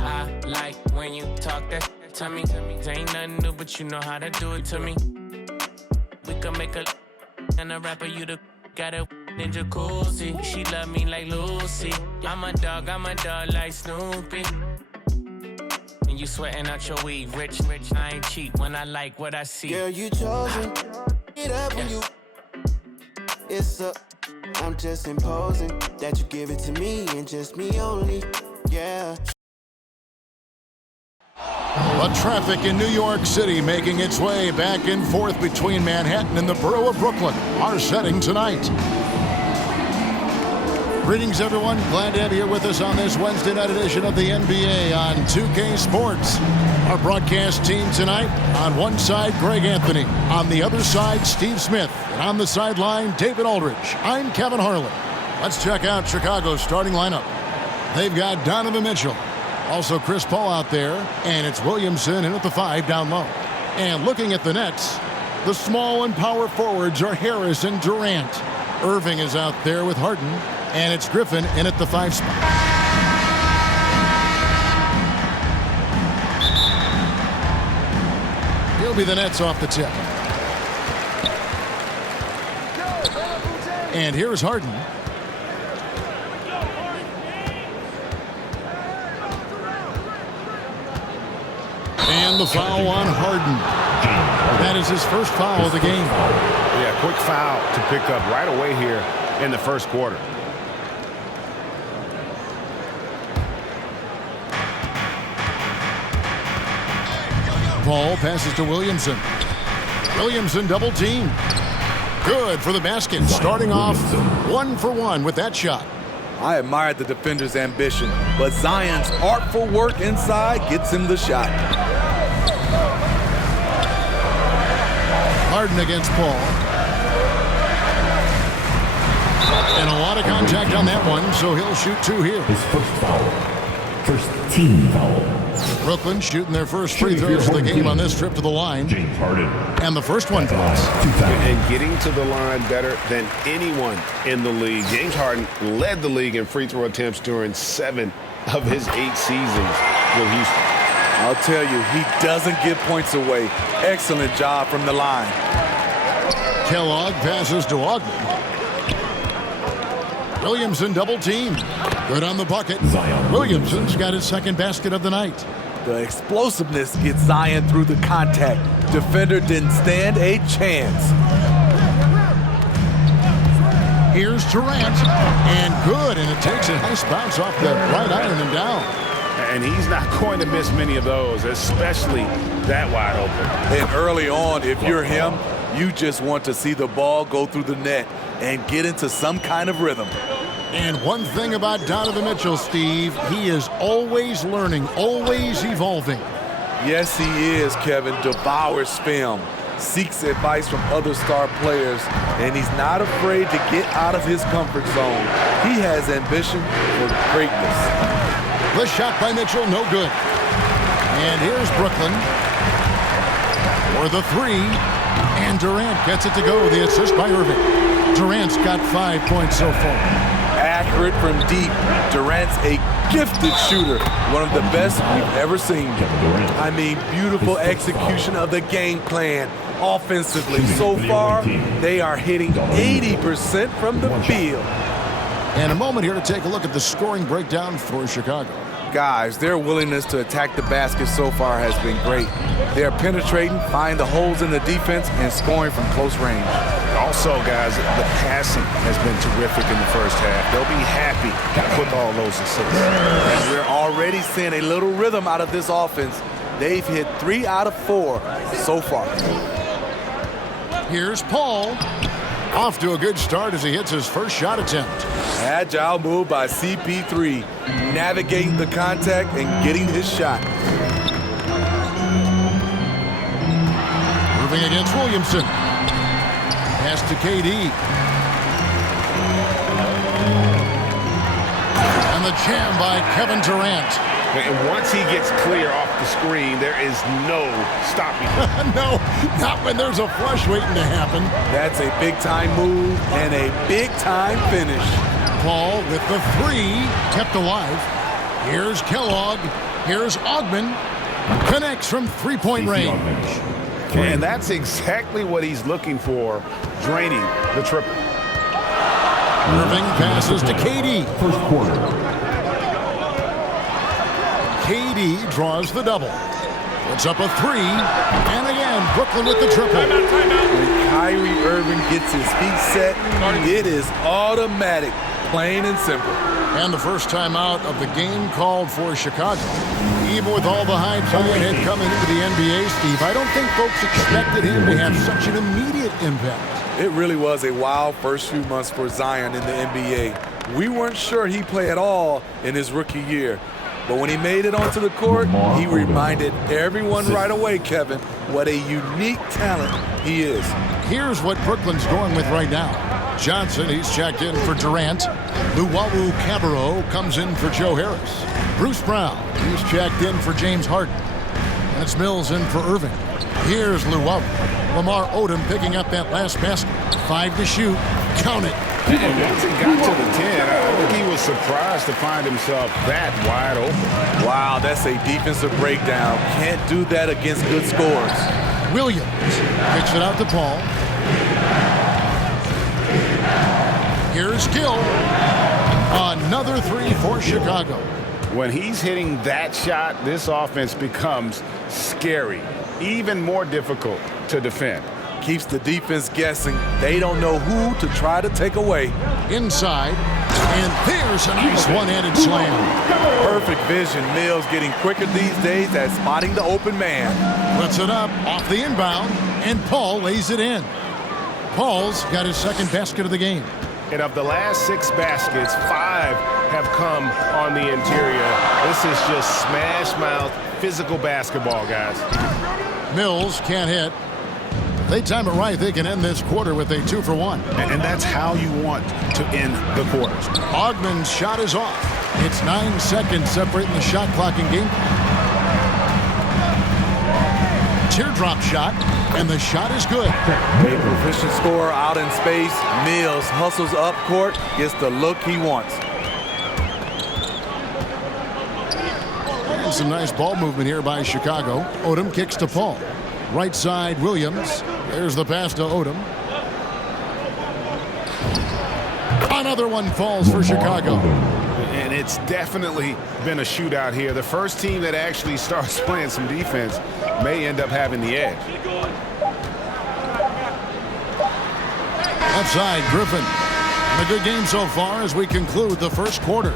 I like when you talk that to me. Ain't nothing new, but you know how to do it to me. We can make a and a rapper, you the got a in jacuzzi. She love me like Lucy. I'm a dog like Snoopy. And you sweating out your weed, rich, I ain't cheap when I like what I see. Girl, you chosen. Get up when you. It's up. I'm just imposing that you give it to me and just me only. Yeah. The traffic in New York City making its way back and forth between Manhattan and the borough of Brooklyn. Our setting tonight. Greetings, everyone. Glad to have you here with us on this Wednesday night edition of the NBA on 2K Sports. Our broadcast team tonight, on one side, Greg Anthony. On the other side, Steve Smith. And on the sideline, David Aldridge. I'm Kevin Harlan. Let's check out Chicago's starting lineup. They've got Donovan Mitchell. Also Chris Paul out there. And it's Williamson in at the 5 down low. And looking at the Nets, the small and power forwards are Harris and Durant. Irving is out there with Harden. And it's Griffin in at the 5 spot. He'll be the Nets off the tip. And here's Harden. And the foul on Harden. That is his first foul of the game. Yeah, quick foul to pick up right away here in the first quarter. Paul passes to Williamson. Williamson double team. Good for the basket. Starting off 1 for 1 with that shot. I admired the defender's ambition, but Zion's artful work inside gets him the shot. Harden against Paul. And a lot of contact on that one, so he'll shoot 2 here. His first foul. First team foul. Brooklyn shooting their first free throws of the game on this trip to the line. James Harden. And the first one drops. And getting to the line better than anyone in the league. James Harden led the league in free throw attempts during 7 of his 8 seasons with Houston. I'll tell you, he doesn't give points away. Excellent job from the line. Kellogg passes to Ogden. Williamson double team. Good on the bucket. Zion Williamson's got his second basket of the night. The explosiveness gets Zion through the contact. Defender didn't stand a chance. Here's Durant. And good, and it takes a nice bounce off the right iron and down. And he's not going to miss many of those, especially that wide open. And early on, if you're him, you just want to see the ball go through the net and get into some kind of rhythm. And one thing about Donovan Mitchell, Steve, he is always learning, always evolving. Yes, he is, Kevin. Devours film, seeks advice from other star players, and he's not afraid to get out of his comfort zone. He has ambition for greatness. The shot by Mitchell, no good. And here's Brooklyn for the 3. And Durant gets it to go. The assist by Irving. Durant's got 5 points so far. Accurate from deep. Durant's a gifted shooter. One of the best we've ever seen. I mean, beautiful execution of the game plan. Offensively, so far, they are hitting 80% from the field. And a moment here to take a look at the scoring breakdown for Chicago. Guys, their willingness to attack the basket so far has been great. They're penetrating, finding the holes in the defense, and scoring from close range. Also, guys, the passing has been terrific in the first half. They'll be happy with all those assists. And we're already seeing a little rhythm out of this offense. They've hit 3 out of 4 so far. Here's Paul. Off to a good start as he hits his first shot attempt. Agile move by CP3, navigating the contact and getting his shot. Moving against Williamson. Pass to KD. And the jam by Kevin Durant. And once he gets clear off the screen, there is no stopping him. No, not when there's a flush waiting to happen. That's a big-time move and a big-time finish. Paul with the 3, kept alive. Here's Kellogg. Here's Augman. Connects from three-point range. And that's exactly what he's looking for, draining the triple. Irving passes to KD. First quarter. KD draws the double. Puts up a three. And again, Brooklyn with the triple. When Kyrie Irving gets his feet set, it is automatic, plain and simple. And the first time out of the game called for Chicago. Even with all the hype Zion had coming into the NBA, Steve, I don't think folks expected him to have such an immediate impact. It really was a wild first few months for Zion in the NBA. We weren't sure he'd play at all in his rookie year. But when he made it onto the court, he reminded everyone right away, Kevin, what a unique talent he is. Here's what Brooklyn's going with right now. Johnson, he's checked in for Durant. Luwawu Cabarrot comes in for Joe Harris. Bruce Brown, he's checked in for James Harden. And it's Mills in for Irving. Here's Luwawu. Lamar Odom picking up that last basket. 5 to shoot. Count it. And once he got to the 10, I think he was surprised to find himself that wide open. Wow, that's a defensive breakdown. Can't do that against good scores. Williams kicks it out to Paul. Here's Gill. Another three for Chicago. When he's hitting that shot, this offense becomes scary, even more difficult to defend. Keeps the defense guessing. They don't know who to try to take away. Inside, and there's a nice one-handed slam. Perfect vision. Mills getting quicker these days at spotting the open man. Puts it up off the inbound, and Paul lays it in. Paul's got his second basket of the game. And of the last 6 baskets, 5 have come on the interior. This is just smash-mouth, physical basketball, guys. Mills can't hit. If they time it right, they can end this quarter with a 2 for 1. And that's how you want to end the quarters. Augman's shot is off. It's 9 seconds separating the shot clock and game. Teardrop shot, and the shot is good. A proficient scorer out in space. Mills hustles up court, gets the look he wants. And some nice ball movement here by Chicago. Odom kicks to Paul. Right side, Williams. There's the pass to Odom. Another one falls for Chicago. And it's definitely been a shootout here. The first team that actually starts playing some defense may end up having the edge. Outside, Griffin. And a good game so far as we conclude the first quarter.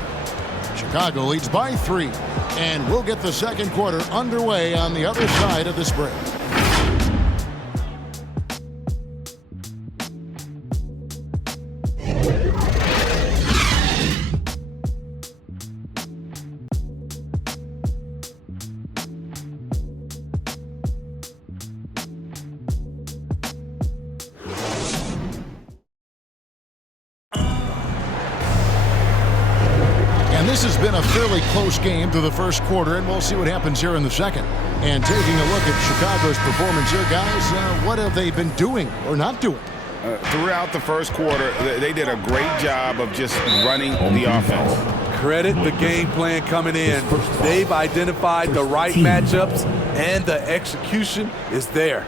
Chicago leads by 3. And we'll get the second quarter underway on the other side of this break. This has been a fairly close game through the first quarter, and we'll see what happens here in the second. And taking a look at Chicago's performance here, guys, what have they been doing or not doing? Throughout the first quarter, they did a great job of just running the offense. Credit the game plan coming in. They've identified the right matchups, and the execution is there.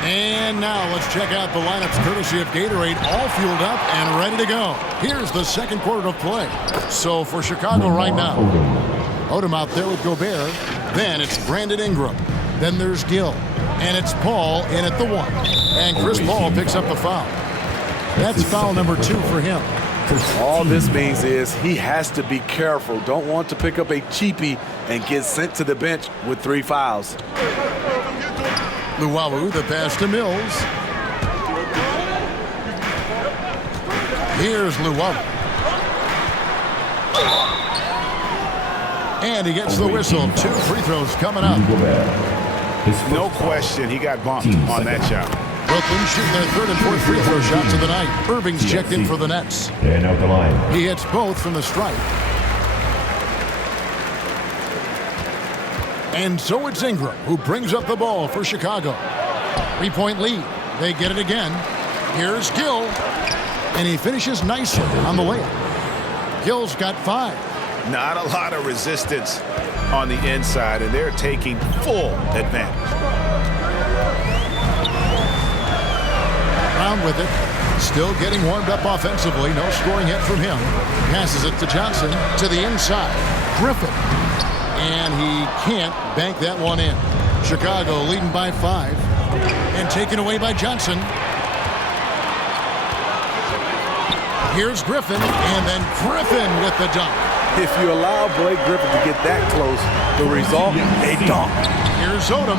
And now let's check out the lineups courtesy of Gatorade, all fueled up and ready to go. Here's the second quarter of play. So for Chicago right now, Odom out there with Gobert. Then it's Brandon Ingram. Then there's Gill. And it's Paul in at the 1. And Chris Paul picks up the foul. That's foul number 2 for him. All this means is he has to be careful. Don't want to pick up a cheapie and get sent to the bench with 3 fouls. Luwawu, the pass to Mills. Here's Luwawu. And he gets the whistle. 2 free throws coming up. No question, he got bumped on that shot. Brooklyn shooting their 3rd and 4th free throw shots of the night. Irving's checked in for the Nets. And out the line. He hits both from the stripe. And so it's Ingram who brings up the ball for Chicago. 3-point lead. They get it again. Here's Gill. And he finishes nicely on the layup. Gill's got 5. Not a lot of resistance on the inside, and they're taking full advantage. Brown with it. Still getting warmed up offensively. No scoring hit from him. Passes it to Johnson to the inside. Griffin. And he can't bank that one in. Chicago leading by 5. And taken away by Johnson. Here's Griffin. And then Griffin with the dunk. If you allow Blake Griffin to get that close, the result, a dunk. Here's Odom.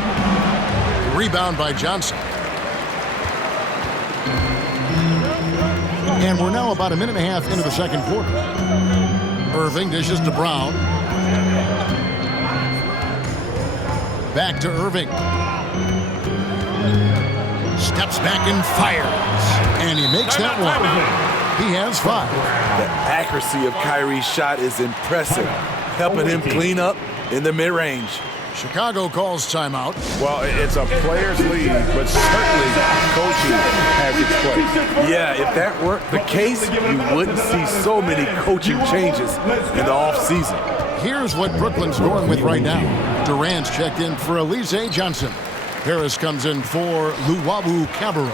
Rebound by Johnson. And we're now about a minute and a half into the second quarter. Irving dishes to Brown. Back to Irving. Steps back and fires. And he makes that one. He has 5. The accuracy of Kyrie's shot is impressive, helping him clean up in the mid-range. Chicago calls timeout. Well, it's a player's league, but certainly coaching has its place. Yeah, if that weren't the case, you wouldn't see so many coaching changes in the offseason. Here's what Brooklyn's going with right now. Durant's checked in for Alize Johnson. Harris comes in for Luwawu Cabarro.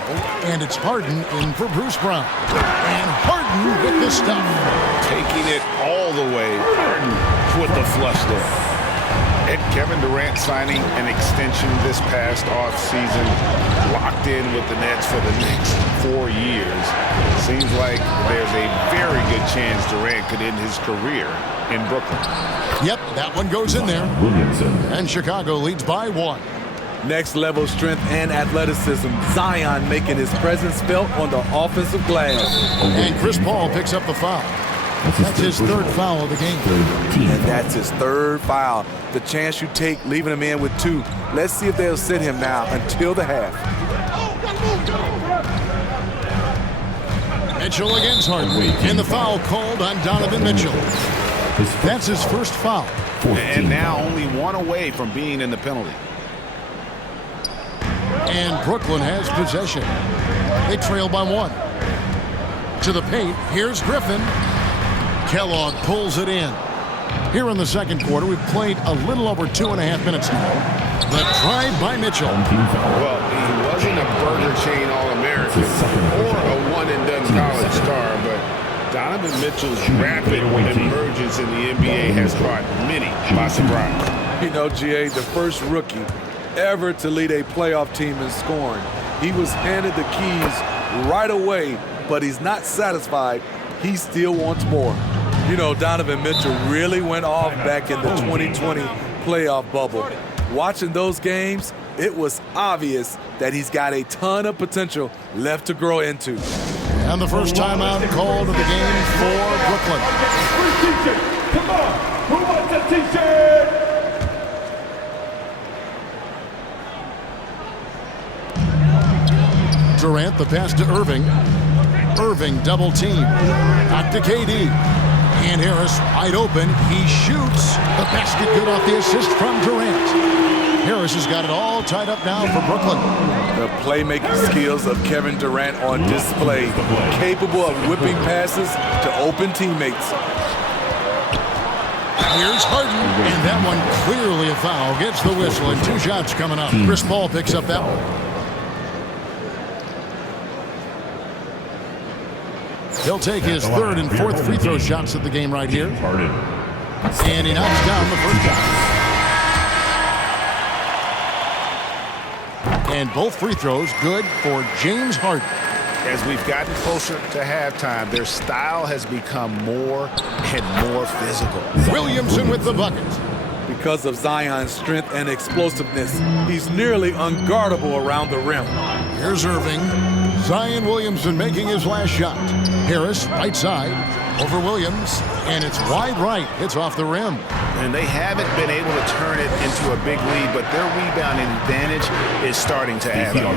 And it's Harden in for Bruce Brown. And Harden with the stuff. Taking it all the way. Harden with the flush there. And Kevin Durant signing an extension this past offseason, locked in with the Nets for the next 4 years. Seems like there's a very good chance Durant could end his career in Brooklyn. Yep, that one goes in there. Williamson. And Chicago leads by 1. Next level strength and athleticism. Zion making his presence felt on the offensive glass. And Chris Paul picks up the foul. That's his 3rd foul of the game. And that's his 3rd foul. The chance you take leaving him in with 2. Let's see if they'll sit him now until the half. Mitchell against Harden. And the foul called on Donovan Mitchell. That's his 1st foul. And now only 1 away from being in the penalty. And Brooklyn has possession. They trail by 1. To the paint, here's Griffin. Kellogg pulls it in. Here in the second quarter, we've played a little over 2.5 minutes now. The drive by Mitchell. Well, he wasn't a Burger Chain All-American or a one-and-done college star, but Donovan Mitchell's rapid emergence in the NBA has caught many by surprise. You know, GA, the first rookie ever to lead a playoff team in scoring. He was handed the keys right away, but he's not satisfied. He still wants more. You know, Donovan Mitchell really went off back in the 2020 playoff bubble. Watching those games, it was obvious that he's got a ton of potential left to grow into. And the first timeout called of the game for Brooklyn. Come on, who wants a t-shirt? Durant, the pass to Irving. Irving double team. Back to KD. And Harris wide open. He shoots. The basket good off the assist from Durant. Harris has got it all tied up now for Brooklyn. The playmaking skills of Kevin Durant on display. Capable of whipping passes to open teammates. Here's Harden. And that one clearly a foul. Gets the whistle and 2 shots coming up. Chris Paul picks up that one. He'll take his 3rd and 4th free throw shots of the game right here. And he knocks down the first shot. And both free throws good for James Harden. As we've gotten closer to halftime, their style has become more and more physical. Williamson with the bucket. Because of Zion's strength and explosiveness, he's nearly unguardable around the rim. Here's Irving. Zion Williamson making his last shot. Harris, right side, over Williams, and it's wide right. It's off the rim. And they haven't been able to turn it into a big lead, but their rebounding advantage is starting to add up.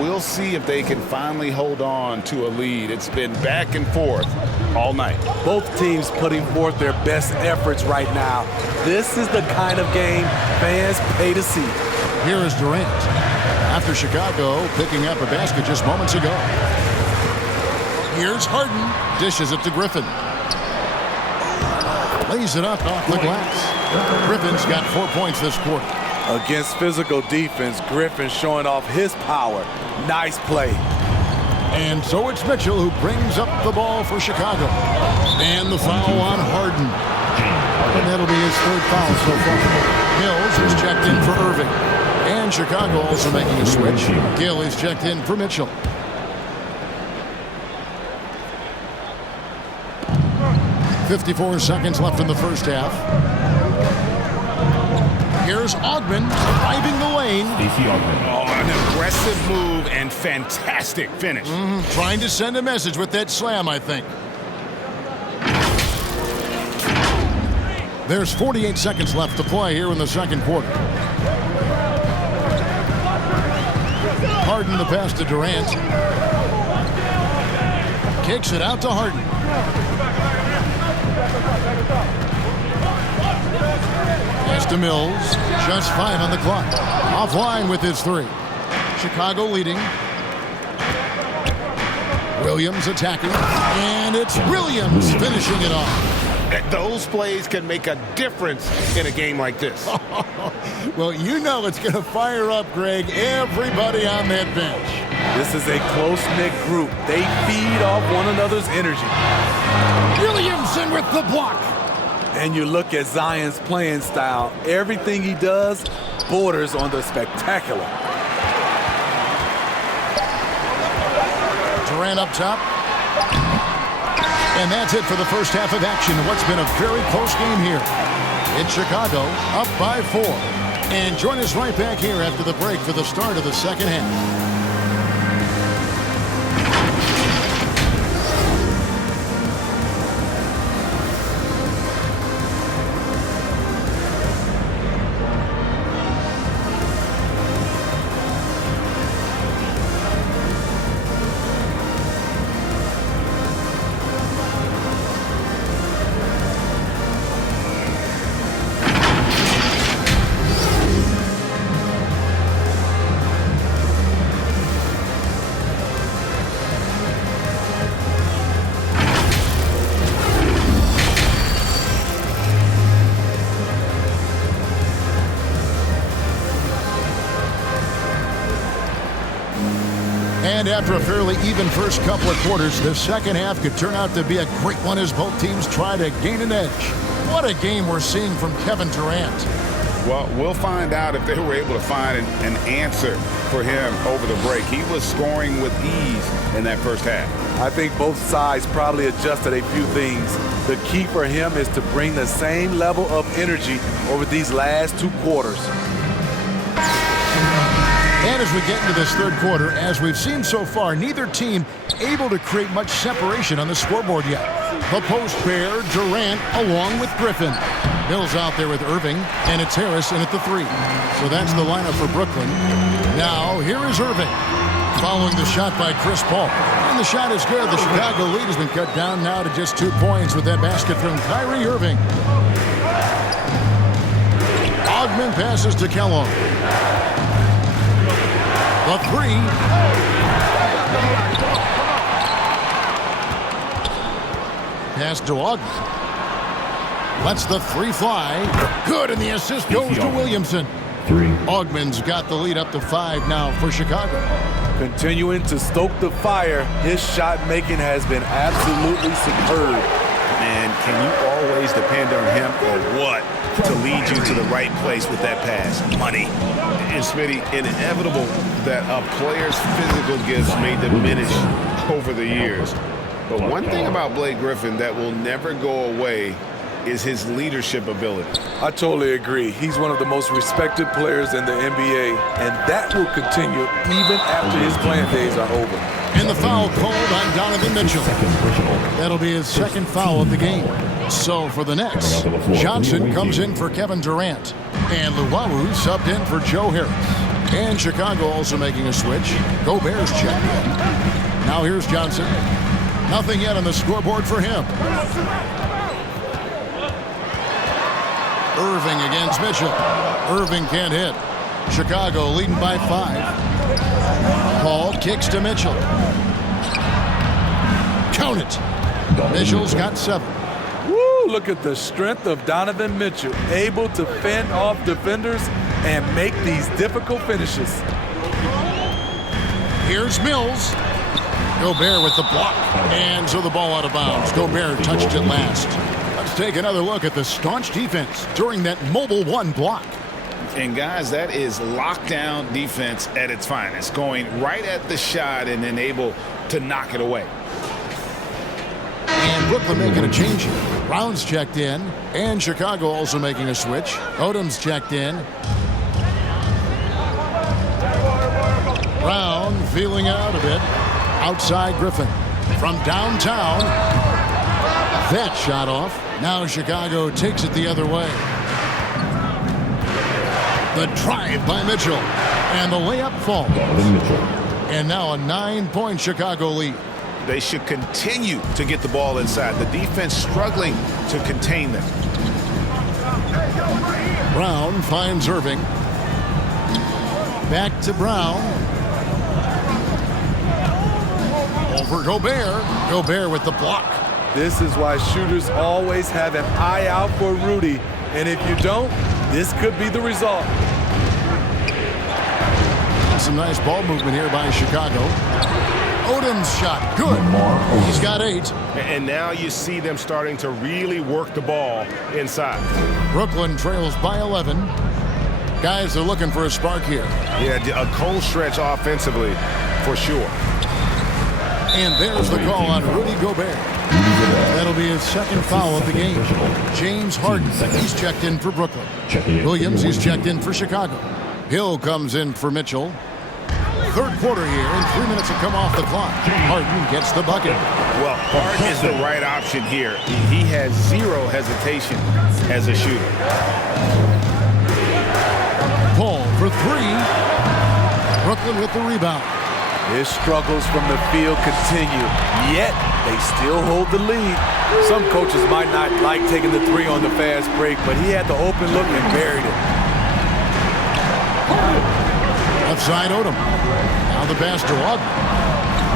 We'll see if they can finally hold on to a lead. It's been back and forth all night. Both teams putting forth their best efforts right now. This is the kind of game fans pay to see. Here is Durant. After Chicago picking up a basket just moments ago. Here's Harden. Dishes it to Griffin. lays it up off the glass. Griffin's got 4 points this quarter. Against physical defense, Griffin showing off his power. Nice play. And so it's Mitchell who brings up the ball for Chicago. And the foul on Harden. And that'll be his third foul so far. Mills is checked in for Irving. And Chicago also making a switch. Gill is checked in for Mitchell. .54 seconds left in the first half. Here's Augmon driving the lane. Oh, an aggressive move and fantastic finish. Trying to send a message with that slam, I think. There's 48 seconds left to play here in the second quarter. Harden the pass to Durant. Kicks it out to Harden. Pass to Mills. Just 5 on the clock. Offline with his 3. Chicago leading. Williams attacking. And it's Williams finishing it off. Those plays can make a difference in a game like this. Well, you know it's going to fire up, Greg, everybody on that bench. This is a close-knit group. They feed off one another's energy. Williamson with the block. And you look at Zion's playing style. Everything he does borders on the spectacular. Durant up top. And that's it for the first half of action. What's been a very close game here. It's Chicago up by 4. And join us right back here after the break for the start of the second half. And after a fairly even first couple of quarters, the second half could turn out to be a great one as both teams try to gain an edge. What a game we're seeing from Kevin Durant. Well, we'll find out if they were able to find an answer for him over the break. He was scoring with ease in that first half. I think both sides probably adjusted a few things. The key for him is to bring the same level of energy over these last 2 quarters. And as we get into this third quarter, as we've seen so far, neither team able to create much separation on the scoreboard yet. The post pair, Durant along with Griffin. Mills out there with Irving, and it's Harris in at the 3. So that's the lineup for Brooklyn. Now, here is Irving, following the shot by Chris Paul. And the shot is good. The Chicago lead has been cut down now to just 2 points with that basket from Kyrie Irving. Augmon passes to Kellogg. The 3. Pass to Augmon. Lets the 3 fly. Good, and the assist goes to Williamson. 3. Augmon's got the lead up to 5 now for Chicago. Continuing to stoke the fire, his shot making has been absolutely superb. And can you always depend on him or what to lead you to the right place with that pass? Money. And Smitty, inevitable that a player's physical gifts may diminish over the years. But one thing about Blake Griffin that will never go away is his leadership ability. I totally agree. He's one of the most respected players in the NBA, and that will continue even after his playing days are over. And the foul called on Donovan Mitchell. That'll be his second foul of the game. So for the Nets, Johnson comes in for Kevin Durant. And Luwawu subbed in for Joe Harris. And Chicago also making a switch. Gobert's checked in. Now here's Johnson. Nothing yet on the scoreboard for him. Irving against Mitchell. Irving can't hit. Chicago leading by 5. Paul kicks to Mitchell. Count it. Mitchell's got 7. Woo, look at the strength of Donovan Mitchell, able to fend off defenders and make these difficult finishes. Here's Mills. Gobert with the block. And so the ball out of bounds. Gobert touched it last. Let's take another look at the staunch defense during that mobile one block. And guys, that is lockdown defense at its finest, going right at the shot and then able to knock it away. And Brooklyn making a change here. Brown's checked in, and Chicago also making a switch. Odom's checked in. Brown feeling out a bit. Outside Griffin. From downtown. That shot off. Now Chicago takes it the other way. The drive by Mitchell. And the layup falls. And now a 9-point Chicago lead. They should continue to get the ball inside. The defense struggling to contain them. Brown finds Irving. Back to Brown. Over Gobert. Gobert with the block. This is why shooters always have an eye out for Rudy. And if you don't, this could be the result. Some nice ball movement here by Chicago. Odom's shot, good. He's got 8. And now you see them starting to really work the ball inside. Brooklyn trails by 11. Guys are looking for a spark here. Yeah, a cold stretch offensively for sure. And there's the call on Rudy Gobert. That'll be his second foul of the game. James Harden, he's checked in for Brooklyn. Williams, he's checked in for Chicago. Hill comes in for Mitchell. Third quarter here, and 3 minutes have come off the clock. Harden gets the bucket. Well, Harden is the right option here. He has zero hesitation as a shooter. Paul for 3. Brooklyn with the rebound. His struggles from the field continue, yet they still hold the lead. Some coaches might not like taking the 3 on the fast break, but he had the open look and buried it. Left side Odom. Now the pass to Ogden.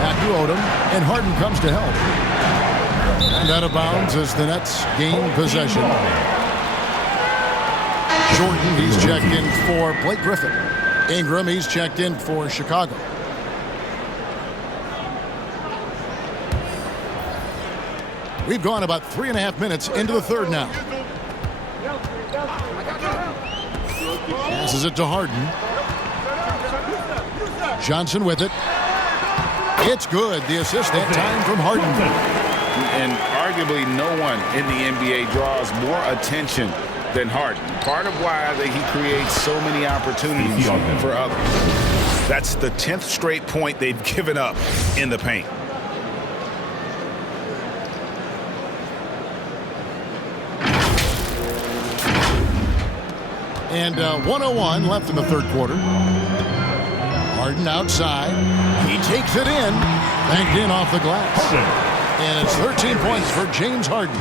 Back to Odom, and Harden comes to help. And out of bounds as the Nets gain possession. Jordan, he's checked in for Blake Griffin. Ingram, he's checked in for Chicago. We've gone about 3.5 minutes into the third now. Passes it to Harden. Johnson with it. It's good. The assist that time from Harden. And arguably no one in the NBA draws more attention than Harden. Part of why he creates so many opportunities for others. That's the 10th straight point they've given up in the paint. And 1:01 left in the third quarter. Harden outside. He takes it in. Banked in off the glass. And it's 13 points for James Harden.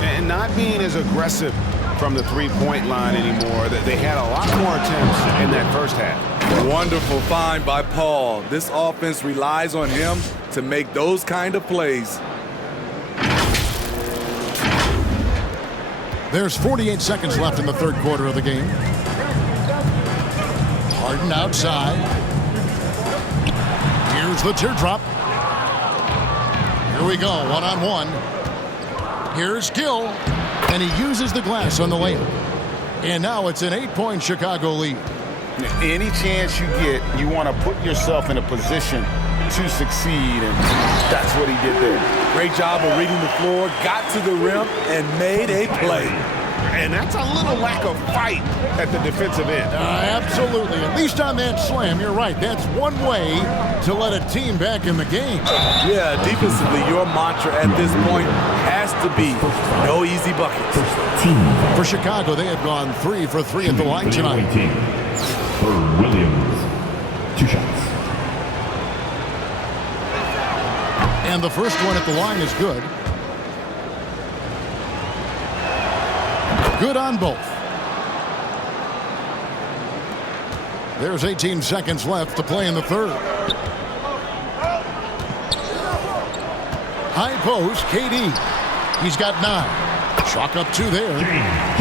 And not being as aggressive from the three-point line anymore. They had a lot more attempts in that first half. Wonderful find by Paul. This offense relies on him to make those kind of plays. There's 48 seconds left in the third quarter of the game. Harden outside. Here's the teardrop. Here we go, one-on-one. Here's Gill, and he uses the glass on the layup. And now it's an 8-point Chicago lead. Any chance you get, you want to put yourself in a position to succeed, and that's what he did there. Great job of reading the floor, got to the rim, and made a play. And that's a little lack of fight at the defensive end. Absolutely. At least on that slam, you're right. That's one way to let a team back in the game. Yeah, defensively, your mantra at this point has to be no easy buckets. For Chicago, they had gone 3 for 3 at the line tonight. For Williams, 2 shots. And the first one at the line is good. Good on both. There's 18 seconds left to play in the third. High post, KD. He's got 9. Chalk up 2 there.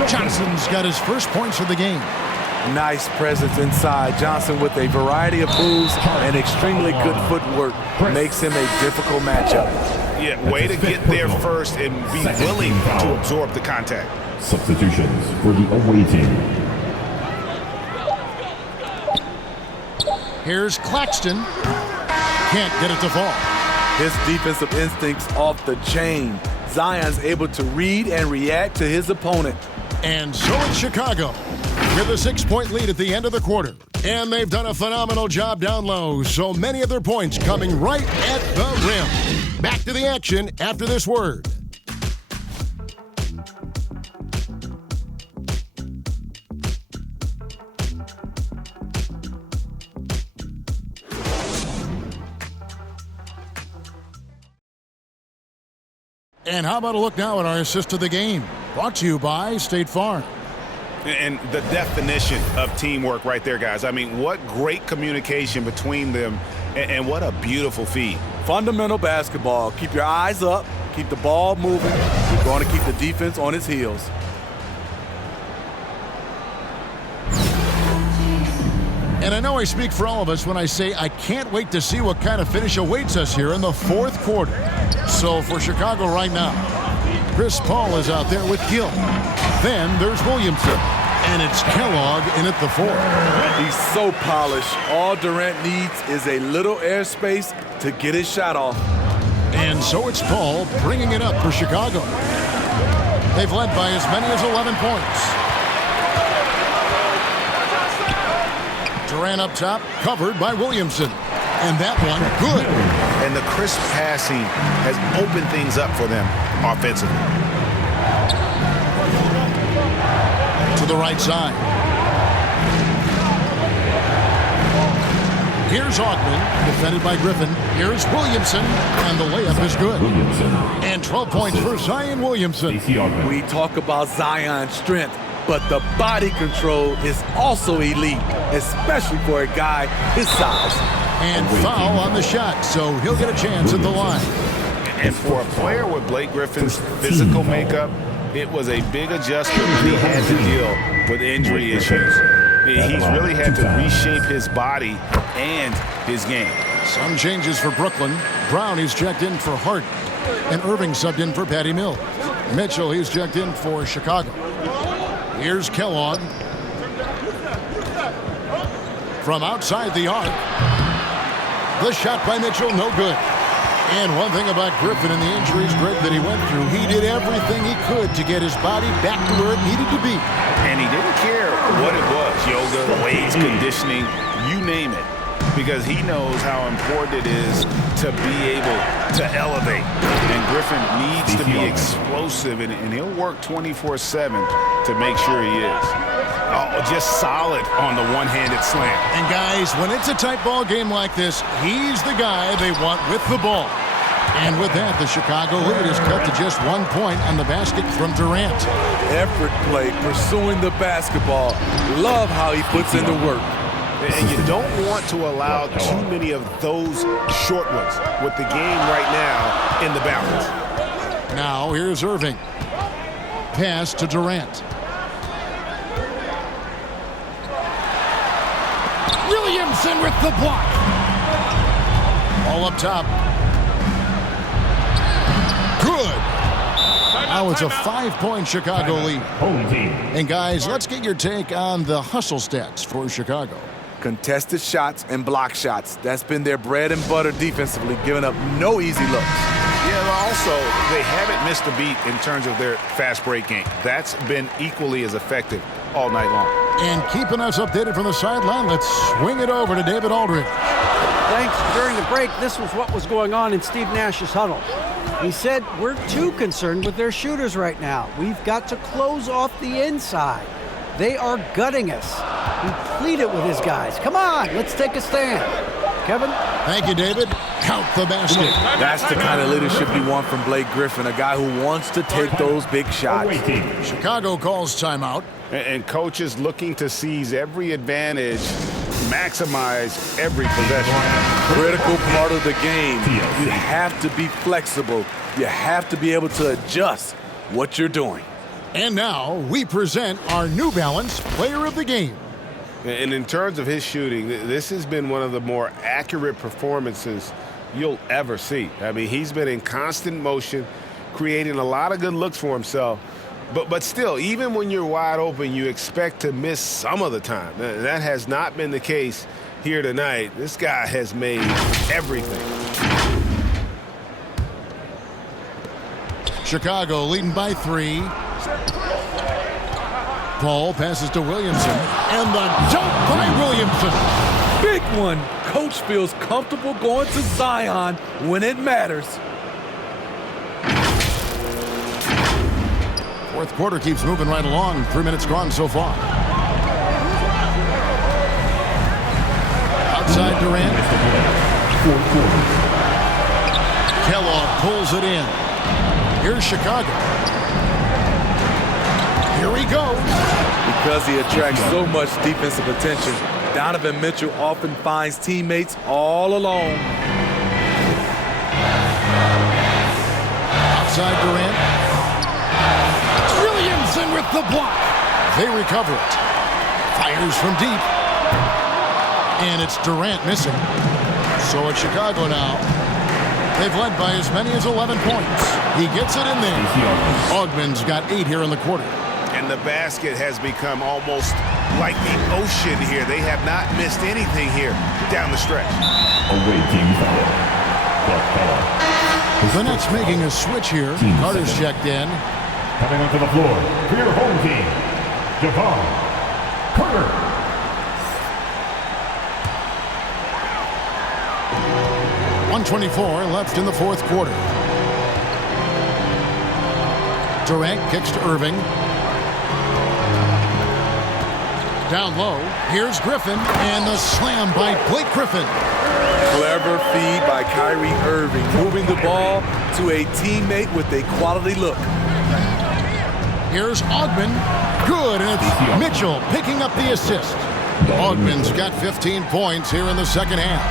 Johnson's got his first points of the game. Nice presence inside. Johnson with a variety of moves and extremely good footwork makes him a difficult matchup. Yeah, way to get there first and be willing to absorb the contact. Substitutions for the away team. Here's Claxton. Can't get it to fall. His defensive instincts off the chain. Zion's able to read and react to his opponent. And so it's Chicago with a 6-point lead at the end of the quarter. And they've done a phenomenal job down low, so many of their points coming right at the rim. Back to the action after this word. And how about a look now at our assist of the game? Brought to you by State Farm. And the definition of teamwork right there, guys. I mean, what great communication between them, and what a beautiful feed. Fundamental basketball. Keep your eyes up. Keep the ball moving. You're going to keep the defense on its heels. And I know I speak for all of us when I say I can't wait to see what kind of finish awaits us here in the fourth quarter. So for Chicago right now, Chris Paul is out there with Gill. Then there's Williamson. And it's Kellogg in at the 4. He's so polished. All Durant needs is a little airspace to get his shot off. And so it's Paul bringing it up for Chicago. They've led by as many as 11 points. Durant up top, covered by Williamson. And that one, good. And the crisp passing has opened things up for them offensively. To the right side. Here's Augman, defended by Griffin. Here's Williamson, and the layup is good. And 12 points for Zion Williamson. We talk about Zion's strength, but the body control is also elite, especially for a guy his size. And foul on the shot, so he'll get a chance at the line. And for a player with Blake Griffin's physical makeup, it was a big adjustment when he had to deal with injury issues. He's really had to reshape his body and his game. Some changes for Brooklyn. Brown, he's checked in for Hart. And Irving subbed in for Patty Mills. Mitchell, he's checked in for Chicago. Here's Kellogg. From outside the arc. The shot by Mitchell, no good. And one thing about Griffin and the injuries, Greg, that he went through, he did everything he could to get his body back to where it needed to be. And he didn't care what it was, yoga, weights, conditioning, you name it, because he knows how important it is to be able to elevate. And Griffin needs to be explosive, and he'll work 24/7 to make sure he is. Oh, just solid on the one-handed slam. And guys, when it's a tight ball game like this, he's the guy they want with the ball. And with that, the Chicago lead is cut to just 1 point on the basket from Durant. Effort play, pursuing the basketball. Love how he puts in the work. And you don't want to allow too many of those short ones with the game right now in the balance. Now here's Irving. Pass to Durant. Williamson with the block. All up top. Good. Now it's a 5-point Chicago lead. And guys, let's get your take on the hustle stats for Chicago. Contested shots and block shots. That's been their bread and butter defensively, giving up no easy looks. Yeah, but also, they haven't missed a beat in terms of their fast break game. That's been equally as effective all night long. And keeping us updated from the sideline, let's swing it over to David Aldridge. Thanks. During the break, this was what was going on in Steve Nash's huddle. He said, we're too concerned with their shooters right now. We've got to close off the inside. They are gutting us. He pleaded with his guys. Come on, let's take a stand. Kevin? Thank you, David. Count the basket. That's the kind of leadership you want from Blake Griffin, a guy who wants to take those big shots. Chicago calls timeout. And coaches looking to seize every advantage, maximize every possession. Critical part of the game. You have to be flexible. You have to be able to adjust what you're doing. And now we present our New Balance Player of the Game. And in terms of his shooting, this has been one of the more accurate performances you'll ever see. I mean, he's been in constant motion, creating a lot of good looks for himself. But still, even when you're wide open, you expect to miss some of the time. That has not been the case here tonight. This guy has made everything. Chicago leading by 3. Paul passes to Williamson, and the dunk by Williamson. Big one. Coach feels comfortable going to Zion when it matters. Fourth quarter keeps moving right along. 3 minutes gone so far. Outside Durant. Kellogg pulls it in. Here's Chicago. Here he goes. Because he attracts so much defensive attention, Donovan Mitchell often finds teammates all alone. Outside Durant. Williamson with the block. They recover it. Fires from deep. And it's Durant missing. So it's Chicago now. They've led by as many as 11 points. He gets it in there. Ogman's got 8 here in the quarter. And the basket has become almost like the ocean here. They have not missed anything here down the stretch. Away team foul. The Nets making a switch here. Carter's checked in. Coming onto the floor for your home team, Jevon Carter. .124 left in the fourth quarter. Durant kicks to Irving. Down low, here's Griffin, and the slam by Blake Griffin. Clever feed by Kyrie Irving, moving the ball to a teammate with a quality look. Here's Ogman. Good, and it's Mitchell picking up the assist. Ogman's got 15 points here in the second half.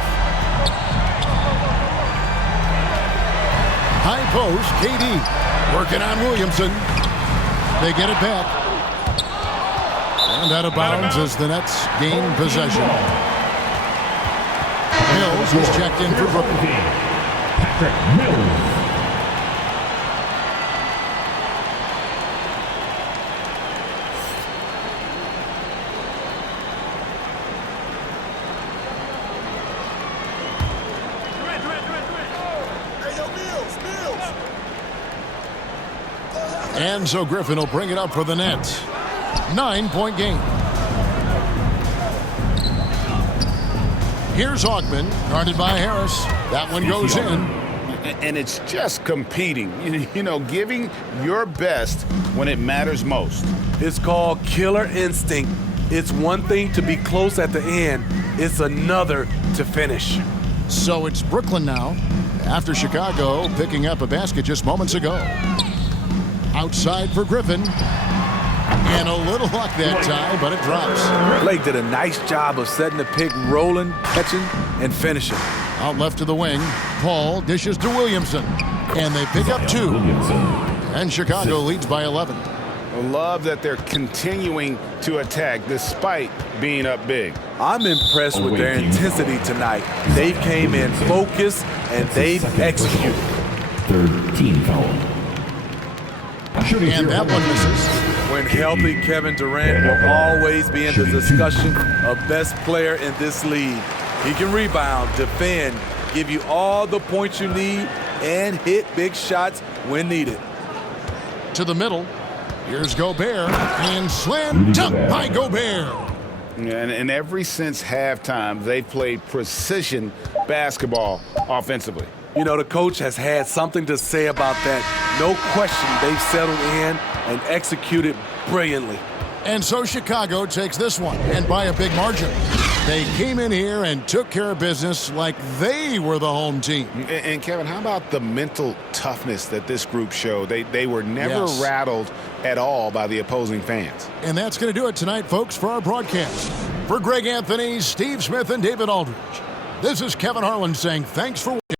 High post, KD working on Williamson. They get it back. And out of bounds as the Nets gain possession. Mills is checked in for Brooklyn. Patrick Mills. And so Griffin will bring it up for the Nets. 9-point game. Here's Ogman, guarded by Harris. That one goes in. And it's just competing, you know, giving your best when it matters most. It's called killer instinct. It's one thing to be close at the end. It's another to finish. So it's Brooklyn now, after Chicago picking up a basket just moments ago. Outside for Griffin. And a little luck that time, but it drops. Blake did a nice job of setting the pick, rolling, catching, and finishing. Out left to the wing, Paul dishes to Williamson. And they pick up 2. And Chicago leads by 11. I love that they're continuing to attack despite being up big. I'm impressed with their intensity tonight. They came in focused, and they've executed. Third team foul. And that one misses. When healthy, Kevin Durant will always be in the discussion of best player in this league. He can rebound, defend, give you all the points you need, and hit big shots when needed. To the middle. Here's Gobert. And slam dunk by Gobert. And ever since halftime, they've played precision basketball offensively. You know, the coach has had something to say about that. No question, they've settled in and executed brilliantly. And so Chicago takes this one, and by a big margin. They came in here and took care of business like they were the home team. And Kevin, how about the mental toughness that this group showed? They were never rattled at all by the opposing fans. And that's going to do it tonight, folks, for our broadcast. For Greg Anthony, Steve Smith, and David Aldridge, this is Kevin Harlan saying thanks for watching.